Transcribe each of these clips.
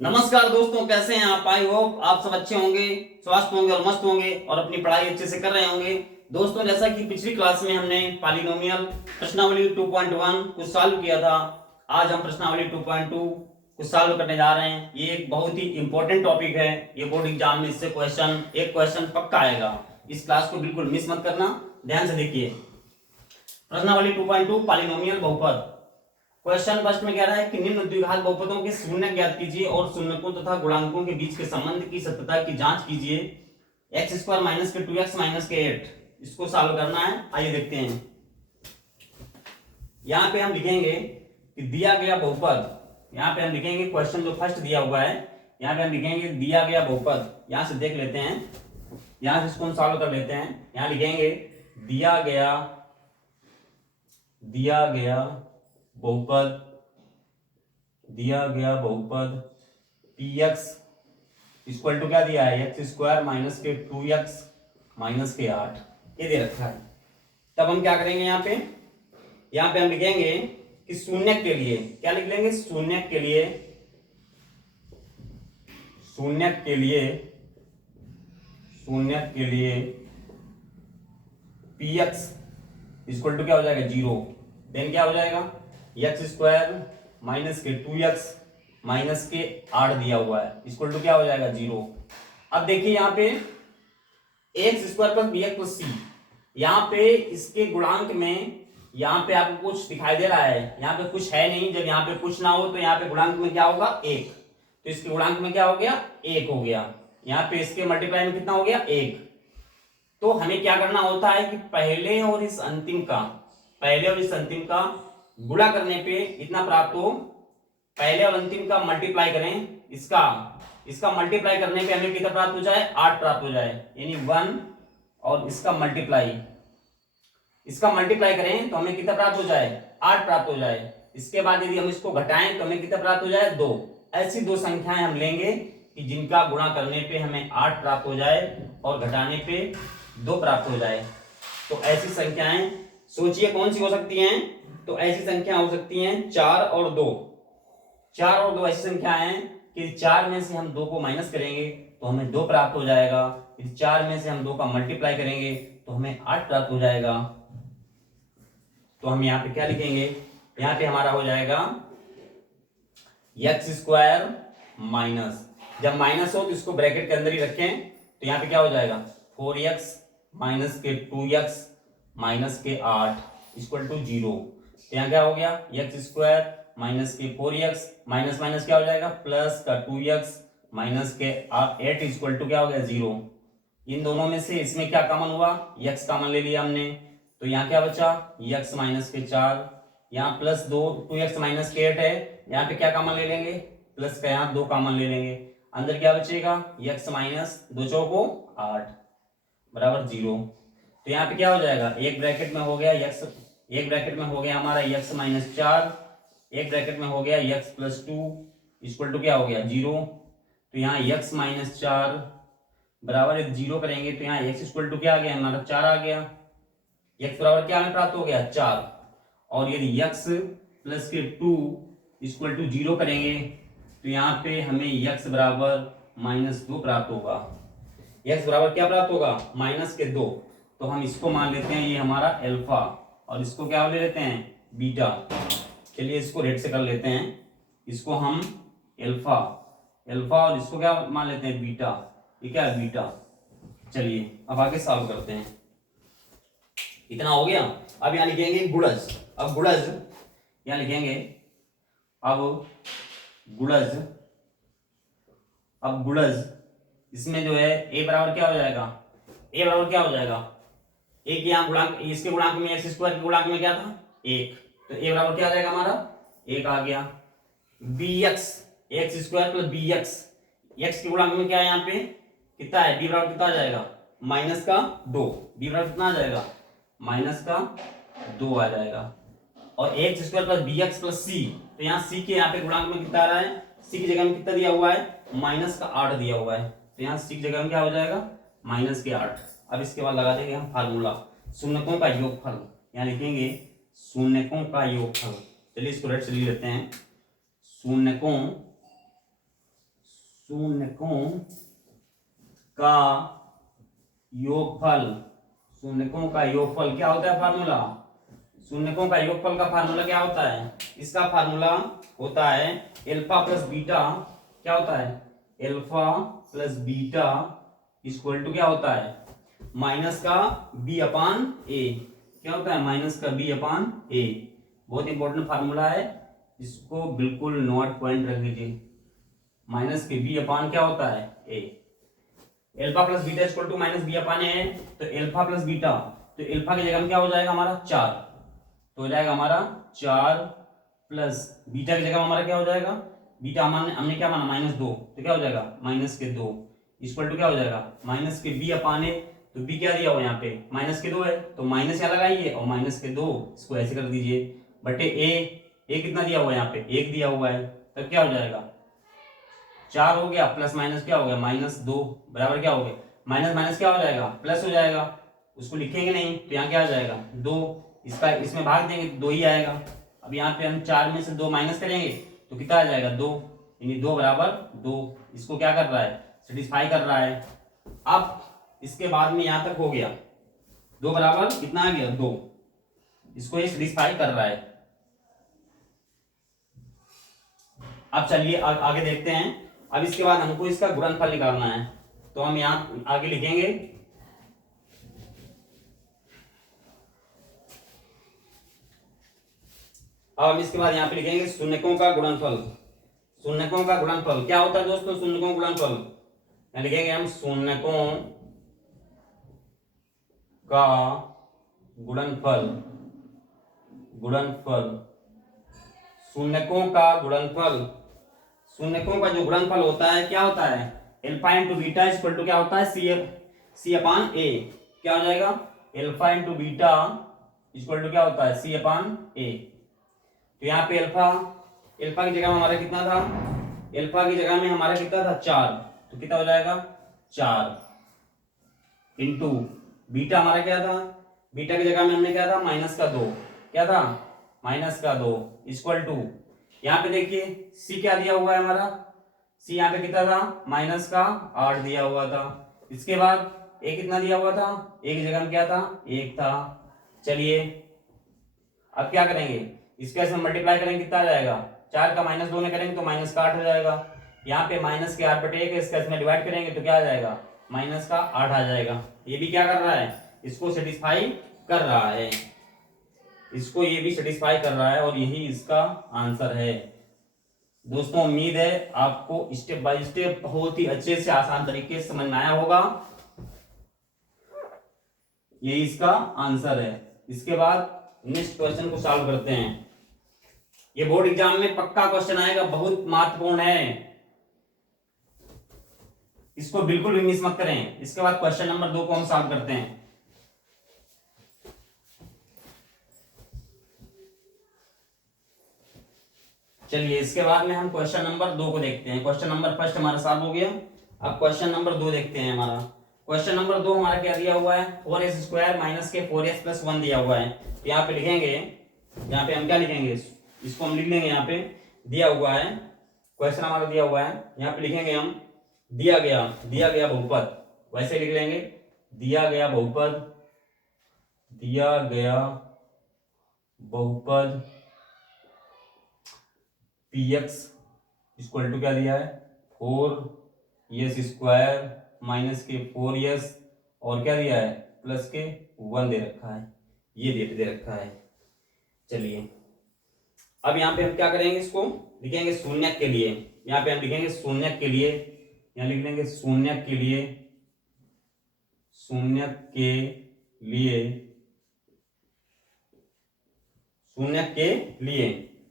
नमस्कार दोस्तों, कैसे हैं आप। आई होप आप सब अच्छे होंगे, स्वस्थ होंगे और मस्त होंगे और अपनी पढ़ाई अच्छे से कर रहे होंगे। दोस्तों, जैसा कि पिछली क्लास में हमने पॉलिनोमियल प्रश्नावली 2.1 कुछ सॉल्व किया था, आज हम प्रश्नावली 2.2 कुछ सॉल्व करने जा रहे हैं। ये एक बहुत ही इंपॉर्टेंट टॉपिक है। ये बोर्ड एग्जाम में इससे एक क्वेश्चन पक्का आएगा। इस क्लास को बिल्कुल मिस मत करना, ध्यान से देखिए। प्रश्नावली 2.2 पॉलिनोमियल बहुपद। क्वेश्चन फर्स्ट में कह रहा है कि निम्न द्विघात बहुपदों के शून्य ज्ञात कीजिए और शून्यकों तथा गुणांकों के बीच के संबंध की सत्यता की जांच कीजिए। एक्स स्क्वायर माइनस के 2x माइनस के 8, इसको सॉल्व करना है। आइए देखते हैं। यहाँ पे हम लिखेंगे कि दिया गया बहुपद, यहाँ पे हम लिखेंगे क्वेश्चन जो फर्स्ट दिया हुआ है, यहाँ पे हम लिखेंगे दिया गया बहुपद। यहाँ से देख लेते हैं, यहाँ से इसको हम सॉल्व कर लेते हैं। यहाँ लिखेंगे दिया गया बहुपद px इक्वल टू क्या दिया है, एक्स स्क्वायर माइनस के 2x माइनस के 8, ये दे रखा है। तब हम क्या करेंगे, यहाँ पे हम लिखेंगे कि शून्य के लिए क्या लिख लेंगे, शून्य के लिए px इक्वल टू क्या हो जाएगा, 0। देन क्या हो जाएगा, एक्स स्क्वायर माइनस के 2x माइनस के 8 दिया हुआ है, इक्वल टू क्या हो जाएगा, 0। अब देखिए यहाँ पे X square plus B X plus C, यहाँ पे इसके गुणांक में यहाँ पे आपको कुछ दिखाई दे रहा है, यहाँ पे कुछ है नहीं। जब यहाँ पे कुछ ना हो तो यहाँ पे गुणांक में क्या होगा, 1। तो इसके गुणांक में क्या हो गया, 1 हो गया। यहाँ पे इसके मल्टीप्लाई में कितना हो गया, 1। तो हमें क्या करना होता है कि पहले और इस अंतिम का गुणा करने पे इतना प्राप्त हो, पहले और अंतिम का मल्टीप्लाई करें, इसका मल्टीप्लाई करने पे हमें कितना प्राप्त हो जाए, 8 प्राप्त हो जाए, यानी 1। और इसका मल्टीप्लाई करें तो हमें कितना प्राप्त हो जाए, 8 प्राप्त हो जाए। इसके बाद यदि हम इसको घटाएं तो हमें कितना प्राप्त हो जाए, 2। ऐसी दो संख्याएं हम लेंगे कि जिनका गुणा करने पे हमें 8 प्राप्त हो जाए और घटाने पे 2 प्राप्त हो जाए। तो ऐसी संख्याएं सोचिए कौन सी हो सकती हैं। तो ऐसी संख्या हो सकती हैं 4 और 2। 4 और 2 ऐसी संख्या है कि 4 में से हम 2 को माइनस करेंगे तो हमें 2 प्राप्त हो जाएगा। यदि 4 में से हम 2 का मल्टीप्लाई करेंगे तो हमें 8 प्राप्त हो जाएगा। तो हम यहाँ पे क्या लिखेंगे, यहाँ पे हमारा हो जाएगा एक्स स्क्वायर माइनस, जब माइनस हो तो इसको ब्रैकेट के अंदर ही रखें। तो यहाँ पे क्या हो जाएगा, 4x माइनस के 2x माइनस के 8 इक्वल टू 0। तो यहाँ क्या हो गया, एक्स स्क्वायर माइनस के 4x माइनस माइनस क्या हो जाएगा, प्लस का 2x माइनस के 8 इक्वल टू क्या हो गया, 0। इन दोनों में से इसमें क्या कॉमन हुआ, x कॉमन ले लिया हमने। तो यहाँ क्या बचा, x माइनस के 4, यहाँ प्लस 2x माइनस के 8 है, यहाँ पे क्या कॉमन ले लेंगे, प्लस का यहाँ 2 कॉमन ले लेंगे। अंदर क्या बचेगा, x माइनस 2 चौको 8 बराबर 0। तो यहाँ पे क्या हो जाएगा, एक ब्रैकेट में हो गया हमारा x माइनस 4, एक ब्रैकेट में हो गया x प्लस 2 इक्वल टू क्या हो गया, 0। तो यहाँ x माइनस 4 बराबर 0 करेंगे तो यहाँ x इक्वल टू क्या आ गया, हमारा 4 आ गया। x बराबर क्या हमें प्राप्त हो गया, 4। और यदि x प्लस के 2 इक्वल टू 0 करेंगे तो यहाँ पे हमें x बराबर -2 प्राप्त होगा। x बराबर क्या प्राप्त होगा, -2। तो हम इसको मान लेते हैं ये हमारा अल्फा, और इसको क्या ले लेते हैं, बीटा। चलिए इसको रेड से कर लेते हैं, इसको हम अल्फा और इसको क्या मान लेते हैं, बीटा। ये क्या है, बीटा। चलिए अब आगे सॉल्व करते हैं। इतना हो गया। अब यहाँ लिखेंगे गुणज। अब गुणज यहाँ लिखेंगे, अब गुणज इसमें जो है a बराबर क्या हो जाएगा, एक यहाँ गुणांक, इसके गुणांक में एक्स स्क्वायर के गुणांक में क्या था, 1। तो a बराबर क्या आ जाएगा हमारा, 1 आ गया। bx, X square plus B X के गुणांक में क्या है, यहाँ पे कितना है, b बराबर कितना आ जाएगा, -2। b बराबर कितना आ जाएगा, -2 आ जाएगा। और X square plus B X plus C, तो यहाँ सी के यहाँ पे गुणांक में कितना आ रहा है, सी की जगह में कितना दिया हुआ है, -8 दिया हुआ है। तो यहाँ सी की जगह में क्या हो जाएगा, -8। अब इसके बाद लगा देंगे हम फार्मूला, शून्यकों का योगफल। यहाँ लिखेंगे शून्यकों का योगफल। चलिए इसको रेड से लिख लेते हैं, शून्यकों शून्यकों का योगफल, शून्यकों का योगफल क्या होता है फार्मूला, शून्यकों का योगफल का फार्मूला क्या होता है, इसका फार्मूला होता है अल्फा प्लस बीटा, क्या होता है alpha plus beta equal to क्या होता है माइनस का बी अपान ए, क्या होता है माइनस का बी अपान ए। बहुत इंपॉर्टेंट फार्मूला है, इसको बिल्कुल नोट पॉइंट रख लीजिए। माइनस के बी अपान क्या होता है A, alpha plus beta equal to minus B upon A, तो एल्फा प्लस बीटा, तो एल्फा की जगह में क्या हो जाएगा हमारा 4, तो हो जाएगा हमारा 4 प्लस बीटा की जगह हमारा क्या हो जाएगा, बीटा हमने क्या माना -2, तो क्या हो जाएगा -2 इक्वल टू क्या हो जाएगा माइनस के बी अपान ए, तो बी क्या दिया हुआ यहाँ पे -2 है, तो माइनस यहाँ लगाइए और -2 इसको ऐसे कर दीजिए बटे ए कितना दिया हुआ है यहाँ पे 1 दिया हुआ है, तब क्या हो जाएगा 4 हो गया प्लस माइनस क्या हो गया -2 बराबर क्या हो गया माइनस माइनस क्या हो जाएगा प्लस हो जाएगा, उसको लिखेंगे नहीं तो यहाँ क्या आ जाएगा 2, इसका इसमें भाग देंगे तो 2 ही आएगा। अब यहाँ पे हम 4 में से 2 माइनस करेंगे तो कितना आ जाएगा 2, यानी 2 बराबर 2, इसको क्या कर रहा है सेटिस्फाई कर रहा है। अब इसके बाद में यहाँ तक हो गया 2 बराबर कितना आ गया 2, इसको ये सेटिस्फाई कर रहा है। अब चलिए आगे देखते हैं। अब इसके बाद हमको इसका गुणनफल निकालना है, तो हम यहाँ आगे लिखेंगे अब हम इसके बाद यहाँ पे लिखेंगे शून्यकों का गुणनफल। शून्यकों का गुणनफल क्या होता है दोस्तों, शून्यकों का गुणनफल यहाँ लिखेंगे हम शून्यकों का गुणनफल, गुणनफल शून्यकों का गुणनफल, शून्यकों का जो गुणनफल होता है क्या होता है alpha into beta equal to क्या होता है सी अपान ए, क्या हो जाएगा alpha into beta equal to क्या होता है सी अपान ए। तो यहाँ पे अल्फा की जगह में हमारा कितना था, अल्फा की जगह में हमारा कितना था 4, तो कितना हो जाएगा 4 इंटू बीटा हमारा क्या था, बीटा की जगह में हमने क्या था -2, क्या था -2 इक्वल टू यहाँ पे देखिए सी क्या दिया हुआ है हमारा, सी यहाँ पे कितना था -8 दिया हुआ था। इसके बाद ए कितना दिया हुआ था, ए की जगह में क्या था 1 था। चलिए अब क्या करेंगे, इसके से मल्टीप्लाई करेंगे कितना आ जाएगा 4 का -2 में करेंगे तो -8 हो जाएगा। यहाँ पे -8 बटे 1 इसका इसमें डिवाइड करेंगे तो क्या आ जाएगा -8 आ जाएगा। ये भी क्या कर रहा है इसको सेटिस्फाई कर रहा है, इसको ये भी सेटिस्फाई कर रहा है और यही इसका आंसर है। दोस्तों उम्मीद है आपको स्टेप बाय स्टेप बहुत ही अच्छे से आसान तरीके से समझ में आया होगा, यही इसका आंसर है। इसके बाद नेक्स्ट क्वेश्चन को सॉल्व करते हैं। ये बोर्ड एग्जाम में पक्का क्वेश्चन आएगा, बहुत महत्वपूर्ण है, इसको बिल्कुल भी मिस मत करें। इसके बाद क्वेश्चन नंबर 2 को हम सॉल्व करते हैं। चलिए इसके बाद में हम क्वेश्चन नंबर 2 को देखते हैं। क्वेश्चन नंबर फर्स्ट हमारा सॉल्व हो गया, अब क्वेश्चन नंबर 2 देखते हैं। हमारा क्वेश्चन नंबर 2 हमारा क्या दिया हुआ है 4s² माइनस के 4s प्लस 1 दिया हुआ है। तो यहाँ पे लिखेंगे, यहाँ पे हम क्या लिखेंगे, इसको हम लिख लेंगे, यहाँ पे दिया हुआ है क्वेश्चन हमारा दिया हुआ है, यहाँ पे लिखेंगे हम दिया गया बहुपद, वैसे लिख लेंगे दिया गया बहुपद px इक्वल टू क्या दिया है 4s² माइनस के 4s और क्या दिया है प्लस के 1 दे रखा है, ये दे रखा है। चलिए अब यहाँ पे हम क्या करेंगे, इसको लिखेंगे शून्यक के लिए, यहाँ पे हम लिखेंगे शून्यक के लिए, यहाँ लिख लेंगे शून्यक के लिए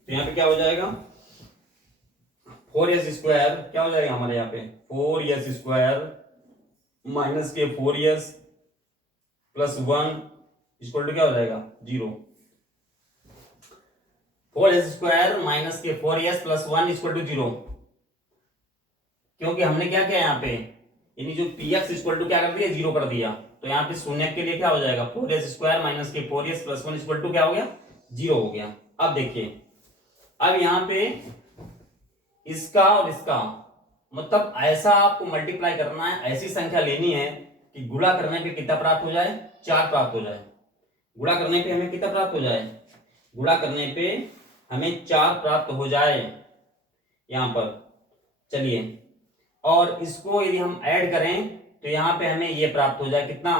तो यहाँ पे क्या हो जाएगा 4s² क्या हो जाएगा हमारे यहाँ पे 4s² माइनस के 4s प्लस 1 इक्वल टू क्या हो जाएगा 0। 4s² माइनस के 4s प्लस 1 इक्वल टू 0, क्योंकि हमने क्या किया यहाँ पे यानी जो px इक्वल टू क्या कर दिया 0 कर दिया, तो यहाँ पे शून्य के लिए क्या हो जाएगा 4s² माइनस के 4s प्लस 1 इक्वल टू क्या हो गया 0 हो गया। अब देखिए अब यहाँ पे इसका और इसका मतलब ऐसा आपको मल्टीप्लाई करना है, ऐसी संख्या लेनी है कि गुणा करने पे कितना प्राप्त हो जाए, 4 प्राप्त हो जाए। गुणा करने पे हमें कितना प्राप्त हो जाए, गुणा करने पे हमें 4 प्राप्त हो जाए यहाँ पर। चलिए, और इसको यदि हम ऐड करें तो यहाँ पे हमें ये प्राप्त हो जाए कितना,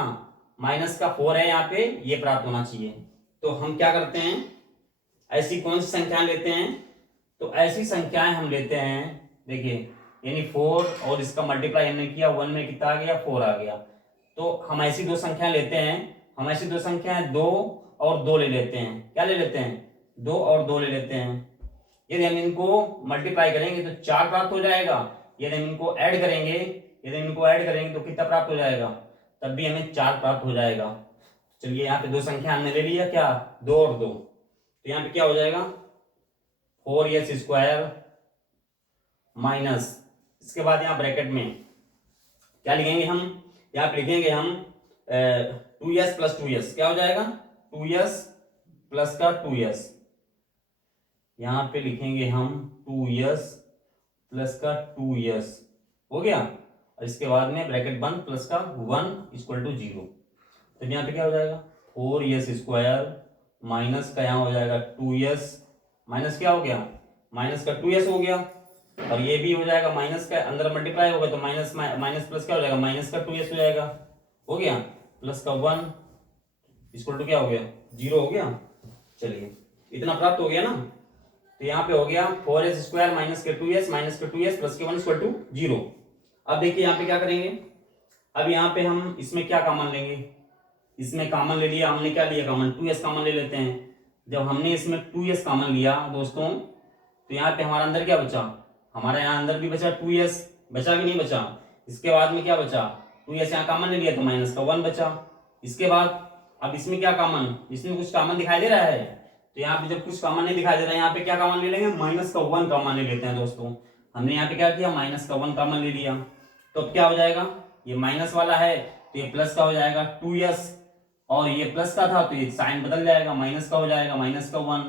-4 है यहाँ पे, ये प्राप्त होना चाहिए। तो हम क्या करते हैं, ऐसी कौन सी संख्याएं लेते हैं, तो ऐसी संख्याएं हम लेते हैं, देखिए यानी 4 और इसका मल्टीप्लाई हमने किया, 1 में कितना आ गया, 4 आ गया। तो हम ऐसी दो संख्याएं लेते हैं, हम ऐसी दो संख्याएं 2 और 2 ले लेते हैं। क्या ले लेते हैं, 2 और 2 ले लेते हैं। यदि हम इनको मल्टीप्लाई करेंगे तो 4 प्राप्त हो जाएगा। यदि हम इनको ऐड करेंगे, तो कितना प्राप्त हो जाएगा, तब भी हमें 4 प्राप्त हो जाएगा। चलिए, यहाँ पे दो संख्या हमने ले लिया, क्या, 2 और 2। तो यहाँ पे क्या हो जाएगा, 4s² माइनस, इसके बाद यहाँ ब्रैकेट में क्या लिखेंगे हम, यहाँ पे लिखेंगे हम 2s प्लस 2s, क्या हो जाएगा, 2s प्लस का 2s, यहाँ पे लिखेंगे हम 2s प्लस का 2s, हो गया। और इसके बाद में ब्रैकेट बंद, प्लस का 1 इक्वल टू 0। तो यहाँ पे क्या हो जाएगा, 4s² माइनस का यहाँ हो जाएगा 2s, माइनस क्या हो गया, माइनस का 2s हो गया, और ये भी हो जाएगा माइनस का, अंदर मल्टीप्लाई होगा तो माइनस माइनस प्लस क्या हो जाएगा, माइनस का 2s हो जाएगा, हो गया, प्लस का 1 इक्वल टू क्या हो गया, 0 हो गया। चलिए, इतना प्राप्त हो गया ना। तो यहाँ पे हो गया 4s² माइनस के 2s प्लस के 1 इक्वल टू 0। अब देखिए यहाँ पे क्या करेंगे, अब यहाँ पे हम इसमें क्या कॉमन लेंगे, इसमें कॉमन ले लिया हमने, क्या लिया कॉमन, 2s कॉमन ले लेते हैं। जब हमने इसमें 2s कॉमन लिया दोस्तों, तो यहाँ पे हमारा अंदर क्या बचा, हमारे यहाँ अंदर भी बचा 2s, बचा कि नहीं बचा। इसके बाद में क्या बचा, 2s यहाँ कॉमन ले लिया तो माइनस का 1 बचा। इसके बाद अब इसमें क्या कॉमन, इसमें कुछ कॉमन दिखाई दे रहा है, तो यहाँ पे जब कुछ कॉमन नहीं दिखाई दे रहा है, यहाँ पे क्या कॉमन ले लेंगे, माइनस का 1 कॉमन ले लेते हैं दोस्तों। हमने यहाँ पे क्या किया, माइनस का 1 कॉमन ले लिया। तो अब क्या हो जाएगा, ये माइनस वाला है तो ये प्लस का हो जाएगा 2s, और ये प्लस का था तो ये साइन बदल जाएगा, माइनस का हो जाएगा, माइनस का 1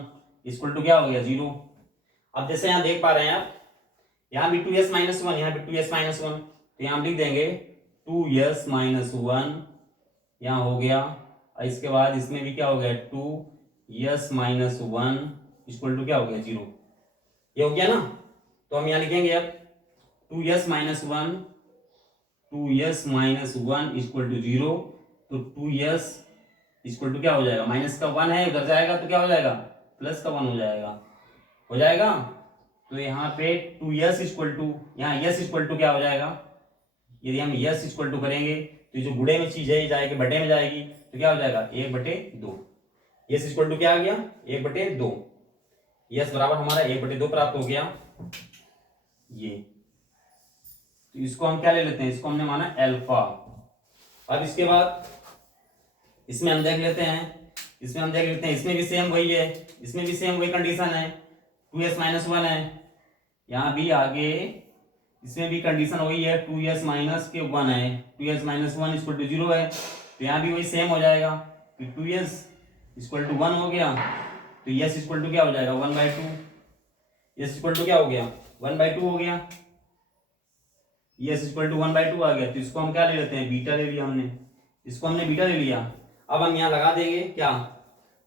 इक्वल टू क्या हो गया, 0। अब जैसे यहाँ देख पा रहे हैं आप, यहाँ भी 2s माइनस 1, यहाँ भी 2s माइनस 1, तो यहाँ हम लिख देंगे 2s माइनस 1, यहाँ हो गया। और इसके बाद इसमें भी क्या हो गया, 2s माइनस 1 इक्वल टू क्या हो गया, 0। ये हो गया ना। तो हम यहाँ लिखेंगे अब 2s minus 1, 2s minus 1 equal to 0। तो 2s इक्वल टू क्या हो जाएगा, माइनस का 1 है, उधर जाएगा तो क्या हो जाएगा, प्लस का 1 हो जाएगा, हो जाएगा। तो यहाँ पे 2s इक्वल टू, यहाँ s इक्वल टू क्या हो जाएगा, यदि हम s इक्वल टू करेंगे तो जो गुणे में चीज है ये जाएगी बटे में जाएगी, तो क्या हो जाएगा, 1/2। s इक्वल टू क्या आ गया, 1/2। s बराबर हमारा 1/2 प्राप्त हो गया। ये तो इसको हम क्या ले लेते हैं, इसको हमने माना अल्फा। अब इसके बाद इसमें हम देख लेते हैं, इसमें भी सेम वही है, इसमें भी सेम वही कंडीशन है, 2s माइनस 1 है। यहाँ भी आगे इसमें भी कंडीशन वही है, 2s माइनस के 1 है, 2s माइनस 1 इक्वल टू 0 है। तो यहाँ भी वही सेम हो जाएगा कि 2s इक्वल टू 1 हो गया, तो s इक्वल टू क्या हो जाएगा, 1/2। s इक्वल टू क्या हो गया, 1/2 हो गया, s इक्वल टू 1/2 आ गया। तो इसको हम क्या ले लेते हैं, बीटा ले लिया हमने, इसको हमने बीटा ले लिया। अब हम यहाँ लगा देंगे क्या,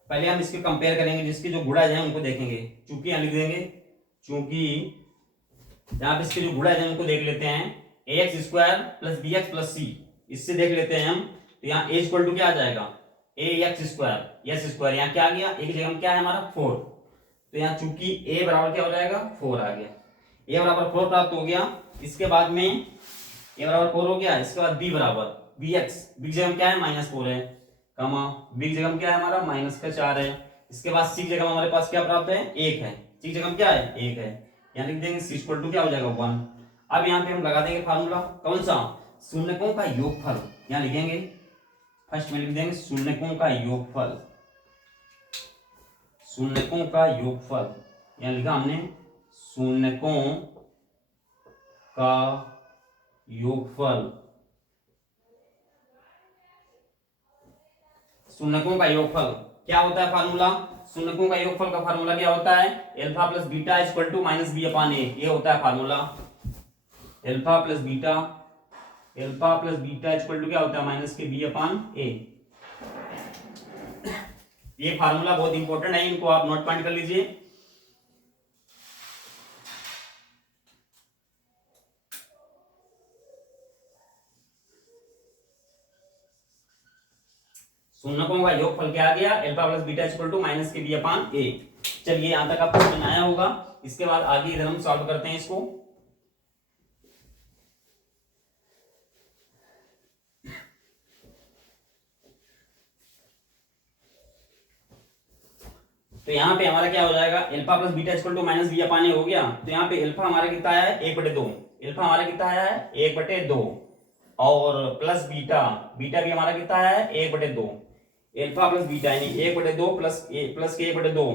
पहले हम इसके कंपेयर करेंगे, जिसके जो गुणज हैं उनको देखेंगे। चूंकि यहाँ लिख देंगे, चूंकि यहाँ पे इसके जो गुणज हैं उनको देख लेते हैं, ax² plus bx plus c, इससे देख लेते हैं हम। तो यहाँ a इक्वल टू क्या आ जाएगा, ax², s², यहाँ क्या आ गया, एक जगह क्या है हमारा 4। तो यहाँ चूंकि a बराबर क्या हो जाएगा, 4 आ गया, a बराबर 4 प्राप्त हो गया। इसके बाद में a बराबर 4 हो गया, इसके बाद b बराबर bx, b जगह क्या है, -4 है, कमा b की जगह क्या है हमारा, -4 है। इसके बाद c की जगह हमारे पास क्या प्राप्त है, 1 है, c की जगह क्या है, 1 है, यहाँ लिख देंगे c इक्वल टू क्या हो जाएगा, 1। अब यहाँ पे हम लगा देंगे फार्मूला, कौन सा, शून्यकों का योगफल। यहाँ लिखेंगे, फर्स्ट में लिख देंगे शून्यकों का योगफल, शून्यकों का योगफल। यहाँ लिखा हमने शून्यकों का योगफल, शून्यकों का योगफल क्या होता है फार्मूला, शून्यकों का योगफल का फार्मूला क्या होता है, alpha plus beta equal to -b/a, ये होता है formula. Alpha plus beta, alpha plus beta equal to क्या होता है माइनस के बी अपान ए। ये फार्मूला बहुत इंपॉर्टेंट है, इनको आप नोट पॉइंट कर लीजिए। शून्यकों का योगफल क्या आ गया, alpha plus beta equal to minus के बी अपान ए। चलिए यहां तक आपको समझ आया होगा। इसके बाद आगे इधर हम सॉल्व करते हैं इसको। तो यहाँ पे हमारा क्या हो जाएगा, alpha plus beta equal to minus B upon A हो गया। तो यहाँ पे एल्फा हमारा कितना आया है 1/2, एल्फा हमारा कितना आया है 1/2, और प्लस बीटा, बीटा भी हमारा कितना आया है 1/2। एल्फा प्लस बीटा यानी 1/2 प्लस के 1/2,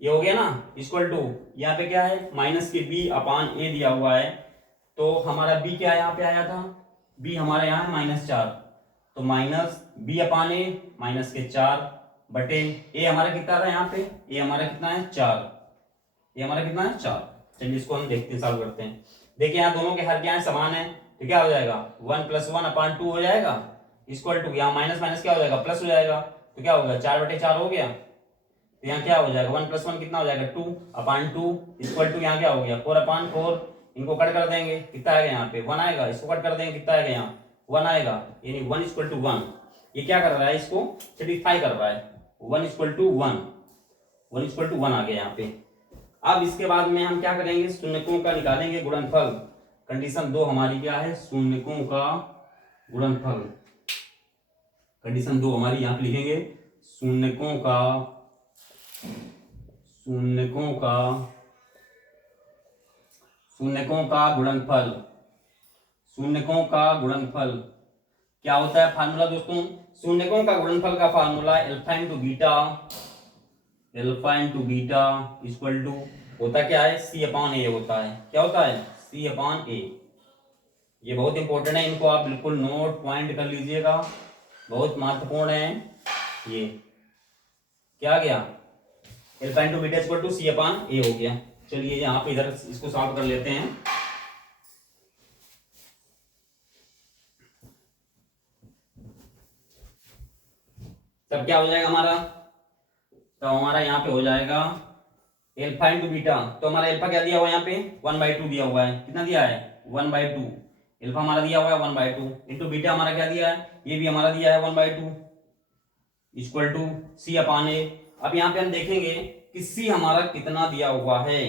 ये हो गया ना, इक्वल टू यहाँ पे क्या है माइनस के बी अपान ए दिया हुआ है। तो हमारा बी क्या यहाँ पे आया था, बी हमारा यहाँ है -4, तो माइनस बी अपान ए माइनस के 4 बटे ए हमारा कितना था यहाँ पे, ए हमारा कितना है 4, ए हमारा कितना है 4। चलिए इसको हम देखते हैं, सॉल्व करते हैं। देखिए यहाँ दोनों के हर क्या है समान है, तो क्या हो जाएगा 1 + 1 अपान 2 हो जाएगा, इक्वल टू यहाँ माइनस माइनस क्या हो जाएगा प्लस हो जाएगा, तो क्या होगा 4/4 हो गया। तो यहाँ क्या हो जाएगा 1 + 1 कितना हो जाएगा 2 अपान 2 इक्वल टू यहाँ क्या हो गया 4 अपान 4। इनको कट कर देंगे, कितना आएगा यहाँ पे 1 आएगा, इसको कट कर देंगे, कितना आएगा यहाँ 1 आएगा, यानी 1 = 1। ये क्या कर रहा है, इसको सेटिस्फाई कर रहा है, 1 = 1, 1 = 1 आ गया यहाँ पे। अब इसके बाद में हम क्या करेंगे, शून्यकों का निकालेंगे गुणनफल। कंडीशन 2 हमारी क्या है, शून्यकों का गुणनफल। कंडीशन 2 हमारी यहाँ पे लिखेंगे, शून्यकों का गुणनफल। शून्यकों का गुणनफल क्या होता है फार्मूला दोस्तों, शून्यकों का गुणनफल का formula alpha into beta equal to होता क्या है सी अपान ए होता है। क्या होता है सी अपान ए। ये बहुत इंपॉर्टेंट है, इनको आप बिल्कुल नोट पॉइंट कर लीजिएगा, बहुत महत्वपूर्ण है। ये क्या गया alpha into beta equal to C upon A हो गया। चलिए यहाँ पे इधर इसको सॉल्व कर लेते हैं। तब क्या हो जाएगा हमारा, तो हमारा यहाँ पे हो जाएगा एल्फा इंटू बीटा। तो हमारा एल्फा क्या दिया हुआ है यहाँ पे 1/2 दिया हुआ है, कितना दिया है 1/2। एल्फा हमारा दिया हुआ है 1/2 इंटू बीटा हमारा क्या दिया है, ये भी हमारा दिया है 1/2 इक्वल टू सी अपान ए। अब यहाँ पे हम देखेंगे कि सी हमारा कितना दिया हुआ है,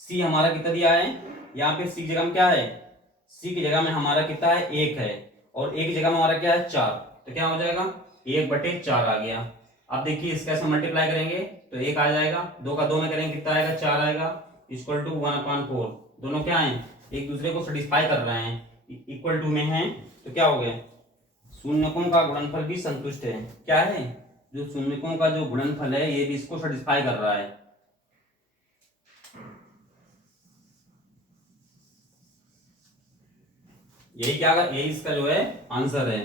सी हमारा कितना दिया है, यहाँ पे सी की जगह में क्या है, सी की जगह में हमारा कितना है 1 है, और एक जगह में हमारा क्या है 4, तो क्या हो जाएगा 1/4 आ गया। अब देखिए इसका ऐसे मल्टीप्लाई करेंगे तो 1 आ जाएगा, 2 का 2 में करेंगे कितना आएगा 4 आएगा, इक्वल टू 1/4। दोनों क्या है एक दूसरे को सेटिस्फाई कर रहे हैं, इक्वल टू में है, तो क्या हो गया शून्यकों का गुणनफल भी संतुष्ट है। क्या है जो शून्यकों का जो गुणनफल है ये भी इसको सेटिस्फाई कर रहा है। यही इसका जो है आंसर है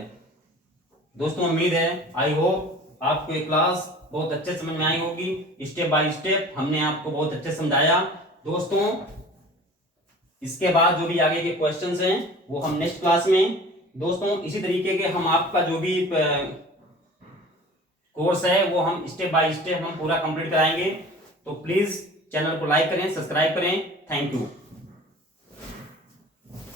दोस्तों। उम्मीद है आई होप आपको ये क्लास बहुत अच्छे समझ में आई होगी। स्टेप बाय स्टेप हमने आपको बहुत अच्छे समझाया दोस्तों। इसके बाद जो भी आगे के क्वेश्चंस हैं वो हम नेक्स्ट क्लास में दोस्तों इसी तरीके के हम आपका जो भी कोर्स है वो हम स्टेप बाय स्टेप हम पूरा कंप्लीट कराएंगे। तो प्लीज चैनल को लाइक करें, सब्सक्राइब करें। Thank you.